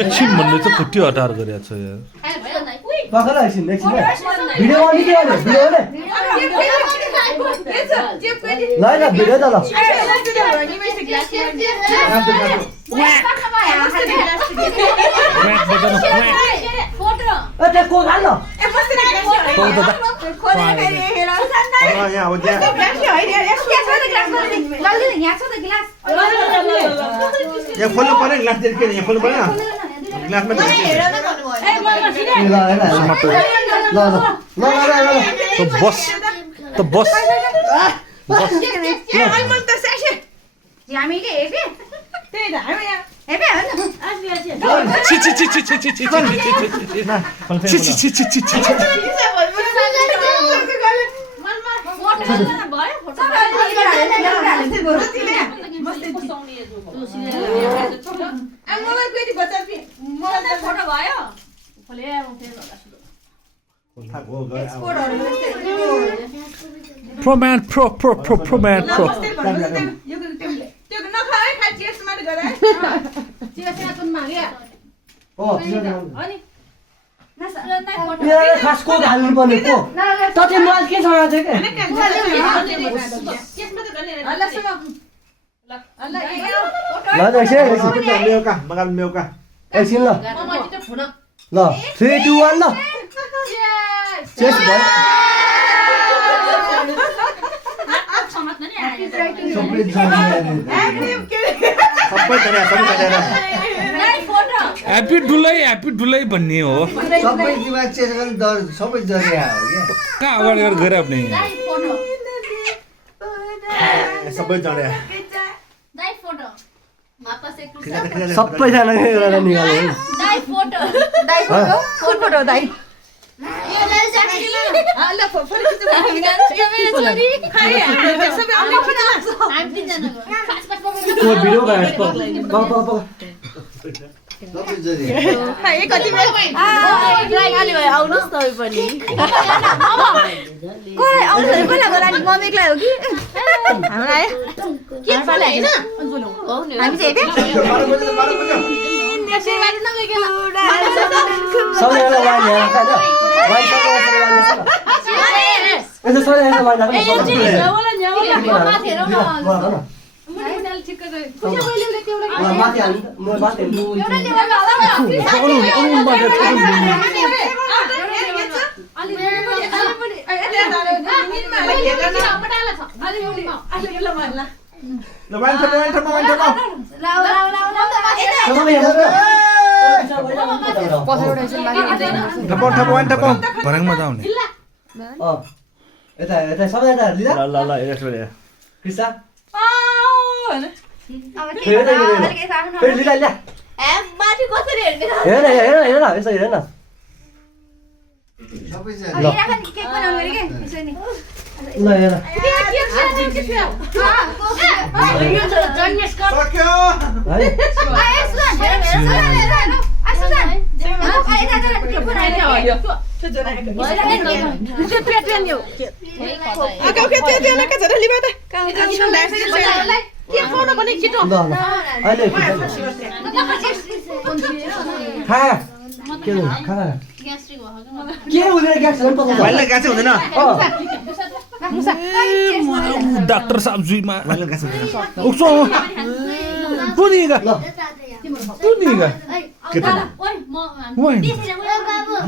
एकछिन भन्ने चाहिँ कति हतार गरेको छ यार पकड़ा एकछिन एकछिन भिडियो गर्नु के गर्नु भिडियो गर्नु ल ल भिडियो त ल ए त्यो को गाल ल यहाँ खोल्नु पर्यो ग्लास दिएर के यहाँ खोल्नु पर्यो ग्लासमा बस त बस Pro man, pro. खासको हाल्नु पर्ने को तते माल के छ आज के ल मेउका मगाल मेउका एकछिन ल ल 3 2 1 ल चेस भयो ह्यापी डुलै भन्ने हो सबै दिमाग चेस गर्न डर सबै जरिया हो के कहाँ अगाडि गएर आफ्ने सबै जड्या सबैजना निकाल्यो भिडियो सबै जरिया भर्याङमा जाउने यता यता सबै यता लिदा ल कृष्ण फेरि लिदा ल्या माथि कसरी हेर्ने हेर यसो हेर न सबै ल ल हेर डाक्टर साहब जुईमा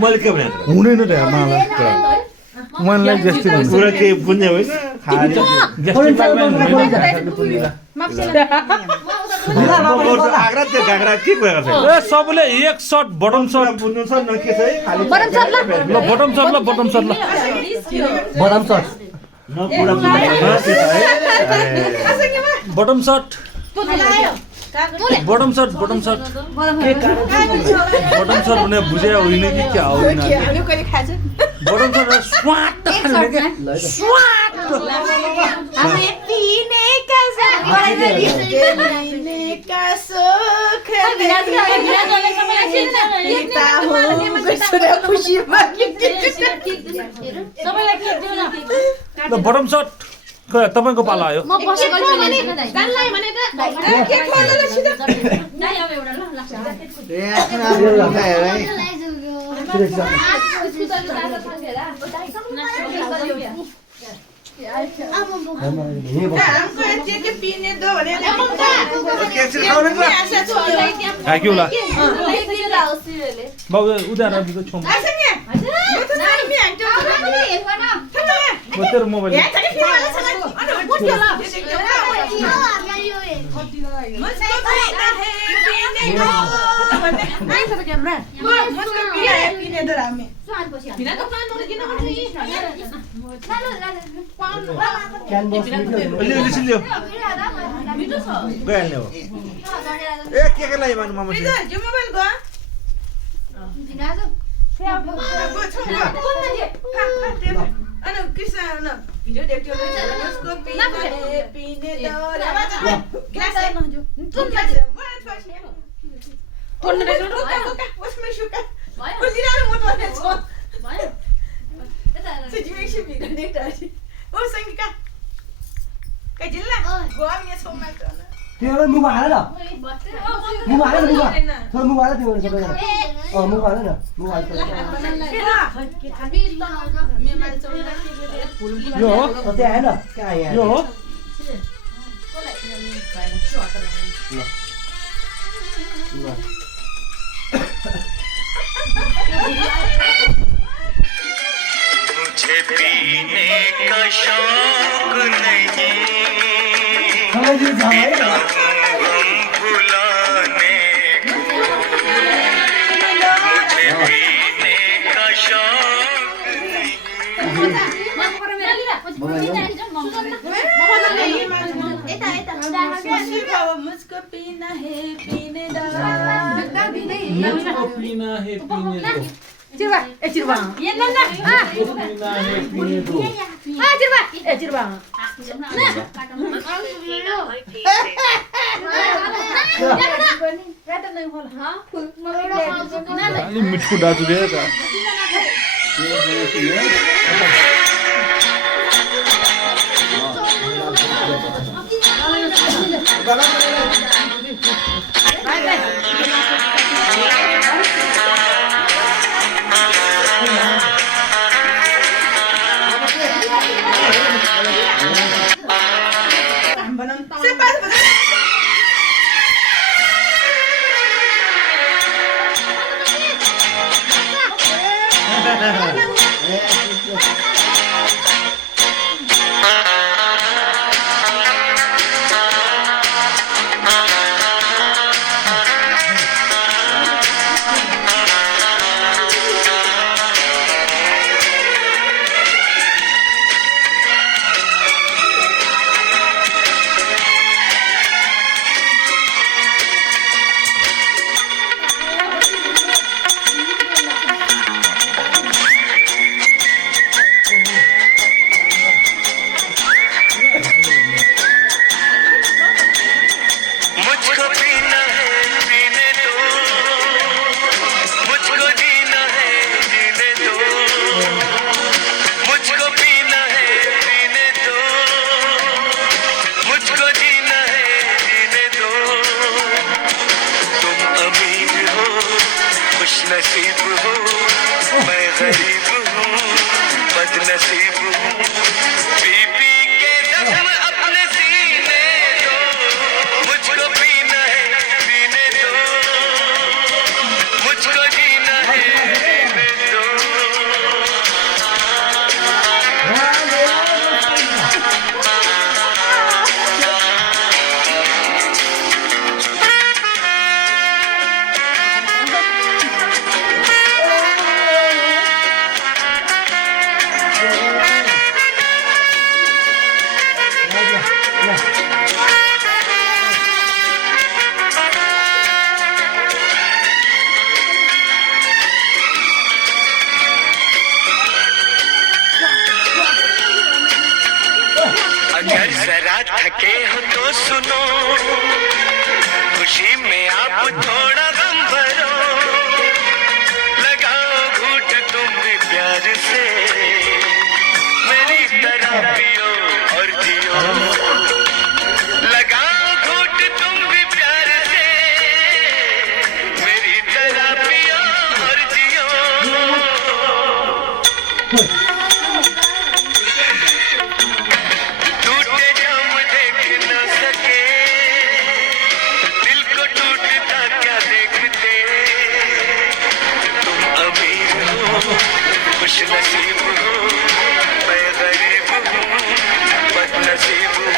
मैले के भने हुँदैन त मलाई मनलाई ग्यास्ट्रिक हुन्छ पुरा के बुझ्ने होइन आग्रा त्यो घाग्रा के कुरा गर्छ ए सबैले एक सर्ट बटम सर्ट बुझ्नु छ न के छ है खाली ल बटम सर्ट ल बटम सर्ट ल बदाम सस न बुढा बुढा त्यो त है बटम सर्ट बटम सर्ट बटम सर्ट बटम सर्ट भने बुझे होइन कि क्या होइन बटम सर्ट स्वाट खाने के स्वाट हमें पीने का सुख ल बटम सर्ट तपाईको पाला आयो पीने दो हाक्युला बाबु उधार दिएको छौँ तेरो मोबाइल अलि सिल्यो गइहाल्ने हो ए के लागि माग्नु मामा जो मोबाइल गयो अन कृष्ण भिडियो देख्थ्यो उसको पीने दो ग्लास तुम उसमें शुका उजिराले मोटो छ भयो सिजुए छि भिडियो देख्दा ओ संगिका कजिल्ला गोवा मे सोमा त त्यो मुमा हाल न मुमा हाल न मुमा थोर मुमा हाल त्यो सबै मुमा हाल न मुमा हाल यो हो त्यो हैन कहाँ यहाँ यो हो मुझे पीने का शौक नहीं पीता हूँ गम भुलाने को मुझे पीने का शौक मुझको पीना है पीने दो मुझको पीना है पीने दो चिरवा ए चिरवा ये ना मुझको पीना है पीने दो चिरवा ए चिरवा अलि मिठो दाजु गयो त नसीब हो मैं गरीब हूँ बदनसीब हूँ बीबी के जख्म अपने सीने दो मुझको पीना है पीने दो मुझको जीना है जीने दो थके हो तो सुनो, खुशी में आप थोड़ा गम भरो, लगाओ घूंट तुम भी प्यार से, मेरी तरह पियो और जियो, लगाओ घूंट तुम भी प्यार से, मेरी तरह पियो और जियो। टूटे जाम देख न सके, दिल को टूटता क्या देखते, तुम अमीर हो खुश नसीब हो, मैं गरीब हूँ बदनसीब हूँ,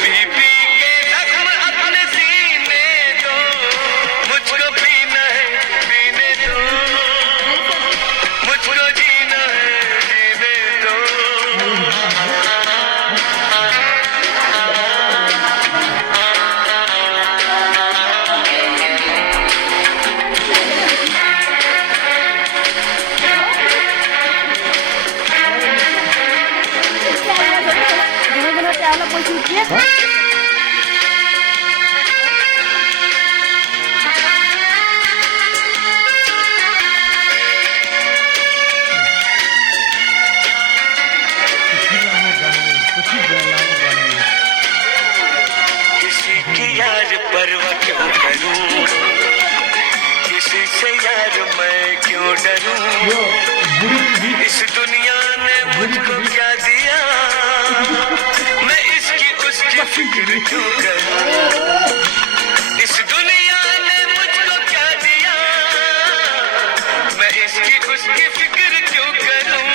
बीबी के जख्म अपने सीने दो, मुझको पीना है पीने दो, मुझको जीना है जीने दो। किसी की यार परवाह क्यों करूं, किसी से यार मैं क्यों डरूं, इस दुनिया ने मुझको क्या दिया, मैं इसकी उसकी फिक्र क्यों करूं, इस दुनिया ने मुझको क्या दिया, मैं इसकी उसकी फिक्र क्यों करूं।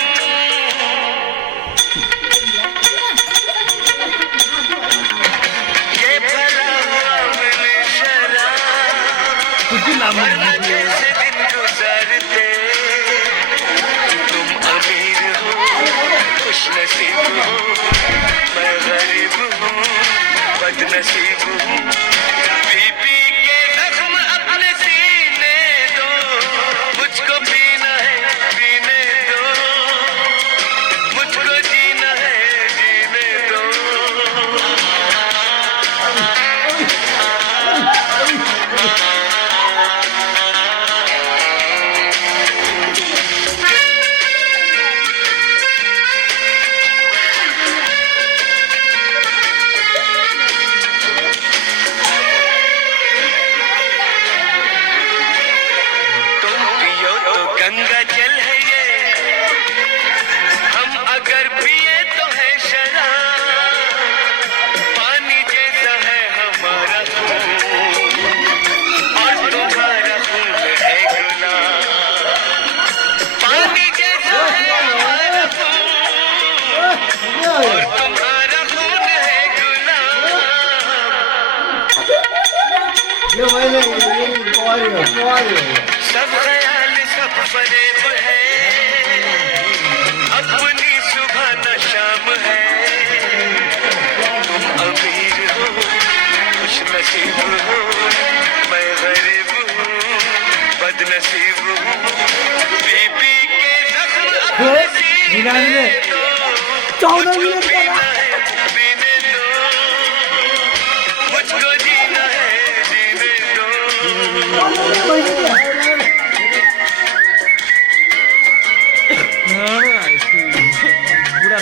ये भला हुआ मैंने शराब, वरना कैसे दिन गुजारते, तुम अमीर हो खुश नसीब हो, मैं गरीब हूँ बदनसीब हूँ, बीबी के जख्म अपने सीने दो, मुझको पीना है पीने दो, मुझको जीना है जीने दो। तुम पियो तो गंगा जल है ये, हम अगर पिए तो है शराब, पानी जैसा है हमारा खून और तुम्हारा खून है गुलाब, पानी जैसा है हमारा खून और तुम्हारा खून है गुलाब। सब ख्याल सब फरेब है, अपनी सुबह न शाम है, तुम अमीर हो खुश नसीब हो, मैं गरीब हूँ बदनसीब हूँ, बीबी के जख्म अपने सीने दो, मुझको पीना है पीने दो, मुझको जीना है जीने दो। पूरा